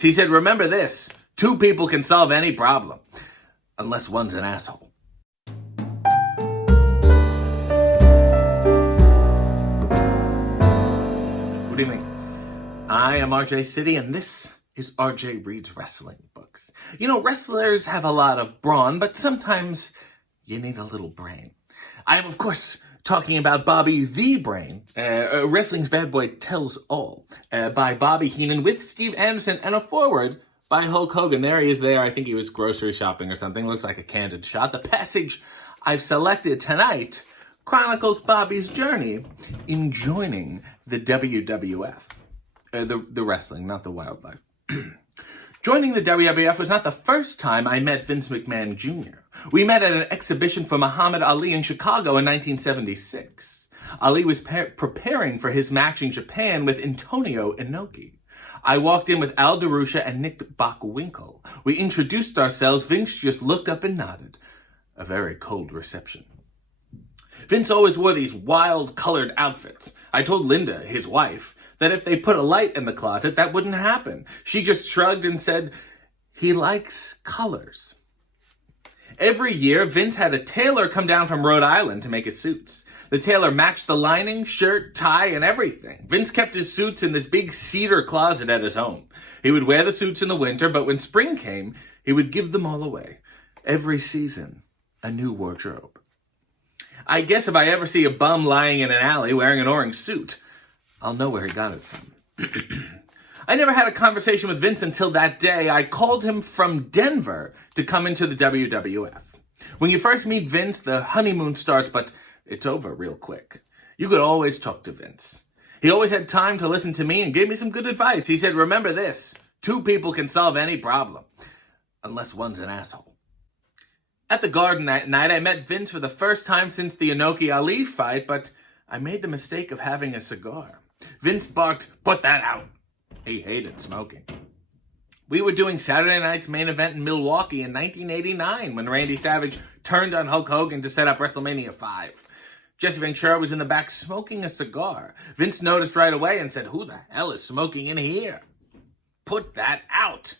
He said, remember this, two people can solve any problem, unless one's an asshole. Good evening. I am RJ City, and this is RJ Reads Wrestling Books. You know, wrestlers have a lot of brawn, but sometimes you need a little brain. I am, of course, talking about Bobby the Brain, Wrestling's Bad Boy Tells All, by Bobby Heenan with Steve Anderson, and a foreword by Hulk Hogan. There he is there. I think he was grocery shopping or something. Looks like a candid shot. The passage I've selected tonight chronicles Bobby's journey in joining the WWF. The wrestling, not the wildlife. Joining the WWF was not the first time I met Vince McMahon Jr. We met at an exhibition for Muhammad Ali in Chicago in 1976. Ali was preparing for his match in Japan with Antonio Inoki. I walked in with Al DeRusha and Nick Bockwinkel. We introduced ourselves. Vince just looked up and nodded. A very cold reception. Vince always wore these wild colored outfits. I told Linda, his wife, that if they put a light in the closet, that wouldn't happen. She just shrugged and said, he likes colors. Every year, Vince had a tailor come down from Rhode Island to make his suits. The tailor matched the lining, shirt, tie, and everything. Vince kept his suits in this big cedar closet at his home. He would wear the suits in the winter, but when spring came, he would give them all away. Every season, a new wardrobe. I guess if I ever see a bum lying in an alley wearing an orange suit, I'll know where he got it from. I never had a conversation with Vince until that day. I called him from Denver to come into the WWF. When you first meet Vince, the honeymoon starts, but it's over real quick. You could always talk to Vince. He always had time to listen to me and gave me some good advice. He said, remember this, two people can solve any problem, unless one's an asshole. At the Garden that night, I met Vince for the first time since the Inoki-Ali fight, but I made the mistake of having a cigar. Vince barked, put that out. He hated smoking. We were doing Saturday night's main event in Milwaukee in 1989 when Randy Savage turned on Hulk Hogan to set up WrestleMania 5. Jesse Ventura was in the back smoking a cigar. Vince noticed right away and said, who the hell is smoking in here? Put that out.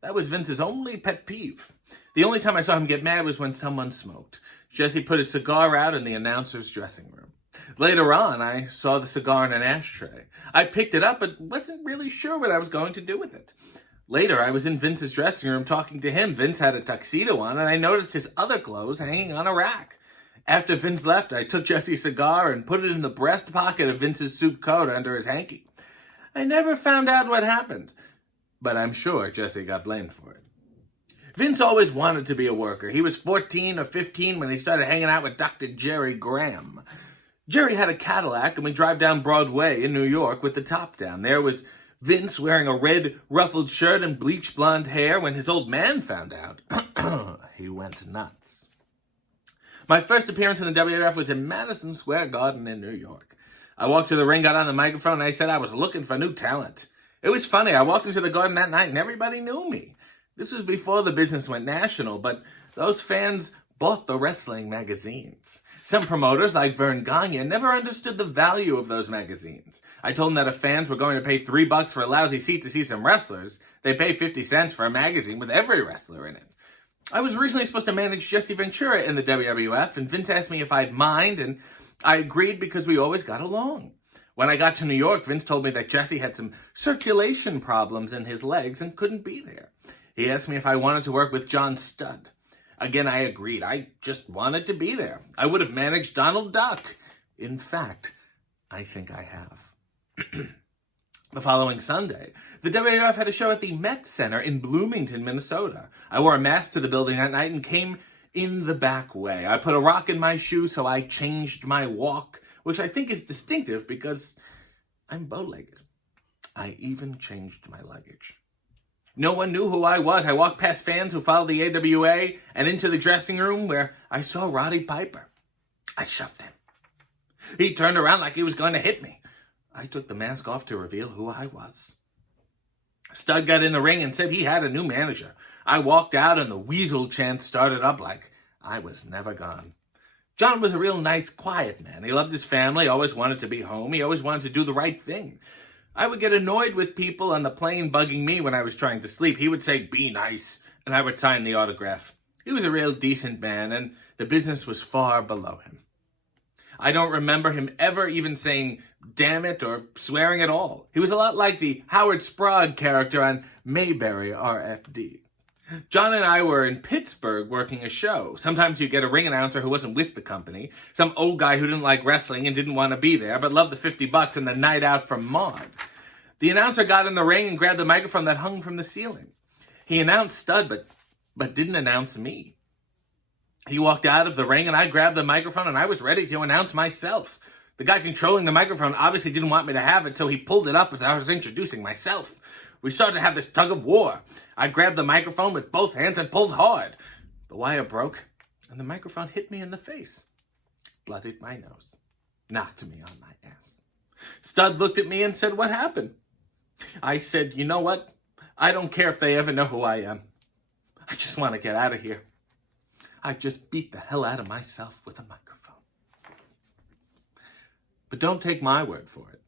That was Vince's only pet peeve. The only time I saw him get mad was when someone smoked. Jesse put his cigar out in the announcer's dressing room. Later on, I saw the cigar in an ashtray. I picked it up, but wasn't really sure what I was going to do with it. Later, I was in Vince's dressing room talking to him. Vince had a tuxedo on, and I noticed his other clothes hanging on a rack. After Vince left, I took Jesse's cigar and put it in the breast pocket of Vince's suit coat under his hanky. I never found out what happened, but I'm sure Jesse got blamed for it. Vince always wanted to be a worker. He was 14 or 15 when he started hanging out with Dr. Jerry Graham. Jerry had a Cadillac, and we drive down Broadway in New York with the top down. There was Vince wearing a red ruffled shirt and bleached blonde hair. When his old man found out, he went nuts. My first appearance in the WWF was in Madison Square Garden in New York. I walked to the ring, got on the microphone, and I said I was looking for new talent. It was funny. I walked into the Garden that night, and everybody knew me. This was before the business went national, but those fans bought the wrestling magazines. Some promoters, like Vern Gagne, never understood the value of those magazines. I told them that if fans were going to pay $3 for a lousy seat to see some wrestlers, they'd pay 50 cents for a magazine with every wrestler in it. I was originally supposed to manage Jesse Ventura in the WWF, and Vince asked me if I'd mind, and I agreed because we always got along. When I got to New York, Vince told me that Jesse had some circulation problems in his legs and couldn't be there. He asked me if I wanted to work with John Studd. Again, I agreed. I just wanted to be there. I would have managed Donald Duck. In fact, I think I have. The following Sunday, the WWF had a show at the Met Center in Bloomington, Minnesota. I wore a mask to the building that night and came in the back way. I put a rock in my shoe, so I changed my walk, which I think is distinctive because I'm bow-legged. I even changed my luggage. No one knew who I was. I walked past fans who followed the AWA and into the dressing room where I saw Roddy Piper. I shoved him. He turned around like he was going to hit me. I took the mask off to reveal who I was. Studd got in the ring and said he had a new manager. I walked out and the weasel chant started up like I was never gone. John was a real nice, quiet man. He loved his family, always wanted to be home. He always wanted to do the right thing. I would get annoyed with people on the plane bugging me when I was trying to sleep. He would say, "Be nice," and I would sign the autograph. He was a real decent man, and the business was far below him. I don't remember him ever even saying "damn it" or swearing at all. He was a lot like the Howard Sprague character on Mayberry RFD. John and I were in Pittsburgh working a show. Sometimes you get a ring announcer who wasn't with the company, some old guy who didn't like wrestling and didn't want to be there, but loved the $50 and the night out from Maud. The announcer got in the ring and grabbed the microphone that hung from the ceiling. He announced Stud, but didn't announce me. He walked out of the ring and I grabbed the microphone and I was ready to announce myself. The guy controlling the microphone obviously didn't want me to have it, so he pulled it up as I was introducing myself. We started to have this tug of war. I grabbed the microphone with both hands and pulled hard. The wire broke and the microphone hit me in the face. Blooded my nose. Knocked me on my ass. Stud looked at me and said, "What happened?" I said, "You know what? I don't care if they ever know who I am. I just want to get out of here." I just beat the hell out of myself with a microphone. But don't take my word for it.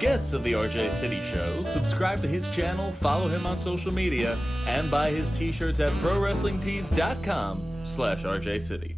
Guests of the RJ City Show, subscribe to his channel, follow him on social media, and buy his t-shirts at ProWrestlingTees.com/RJ City.